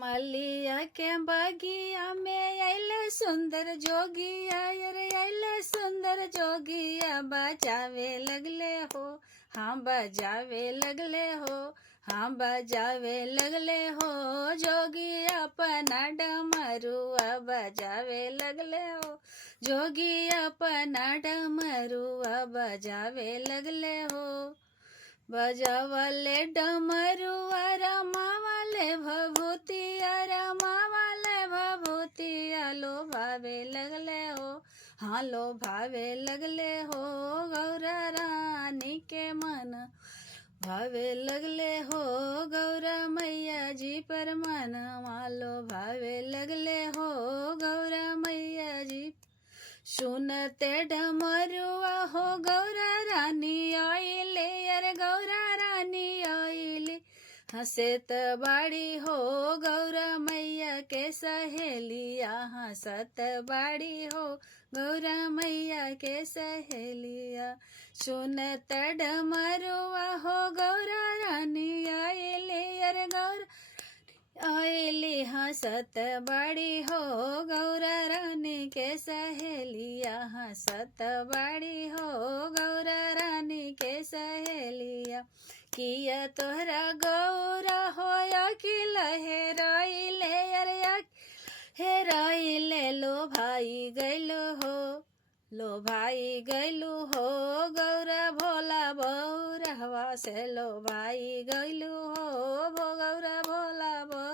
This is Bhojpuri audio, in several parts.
मलिया के बगिया में अले सुंदर जोगिया, अरे अले सुंदर जोगिया, बजावे लगले हो, हाँ बजावे लगले हो, हाँ बजावे लगले हो, जोगिया अपना डमरुआ बजावे लगले हो, जोगिया अपना डमरुआ बजावे लगले हो। बजावले डमरुआ रमावले भभूतिया, रमावले भभूतिया, लो भावे लगले हो, हाँ लो भावे लगले हो, गौरा रानी के मन भावे लगले हो, गौरा मैया जी पर मन मालो भावे लगले हो, गौरा मैया जी। सुनते डमरुआ हो गौरा रानी आइले, अरे गौरा रानी आइले, हंसत बाड़ी हो गौरा मैया के सहेलिया, हंसत बाड़ी हो गौरा मैया के सहेलिया। सुनत डमरुआ हो गौरा रानी आइले, अरे गौरा आइली, हंसत बाड़ी हो गौरा रानी के सहेलिया, हंसत बाड़ी हो गौरा रानी के सहेलिया। किया तोहरा गौरा हो कि लहराइले, अरे हेराइले, लो भाई गैलो हो, लो भाई गैलू हो, गौरा भोला बौरहवा से लो भाई गैलू हो, गौरा भोला बो।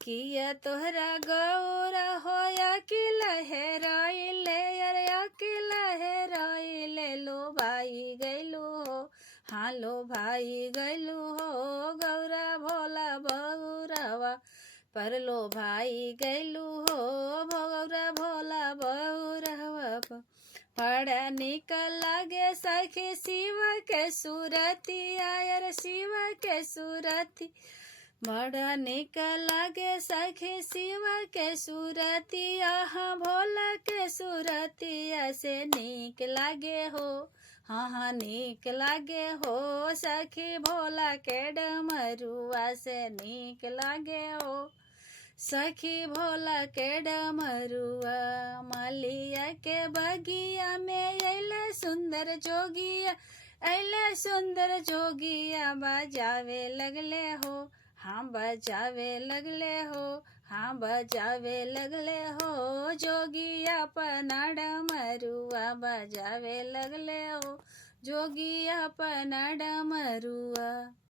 किया तोहरा गौरा होया कि लहराइले, अरे कि लहराइले, लो भाई गैलू हो, हाँ लो भाई गैलू हो, गौरा भोला बौरहवा पर लो भाई गैलू हो, गौरा भोला बौरहवा। बड़ा निकल लागे सखी शिव के सूरतिया, अरे शिव के सूरती, बड़ा निकल लागे सखी शिव के सूरतिया, हाँ भोला के सूरतिया से नीक लागे हो, हाँ हाँ नीक लागे हो, सखी भोला के डमरुआ से नीक लागे हो, सखी भोला के डमरुआ। मलिया के बगिया में अले सुंदर जोगिया, अले सुंदर जोगिया, बजावे लगले हो, हाँ बजावे लगले हो, हाँ बजावे लगले हो, जोगिया अपना डमरुआ बजावे लगले हो, जोगिया अपना डमरुआ।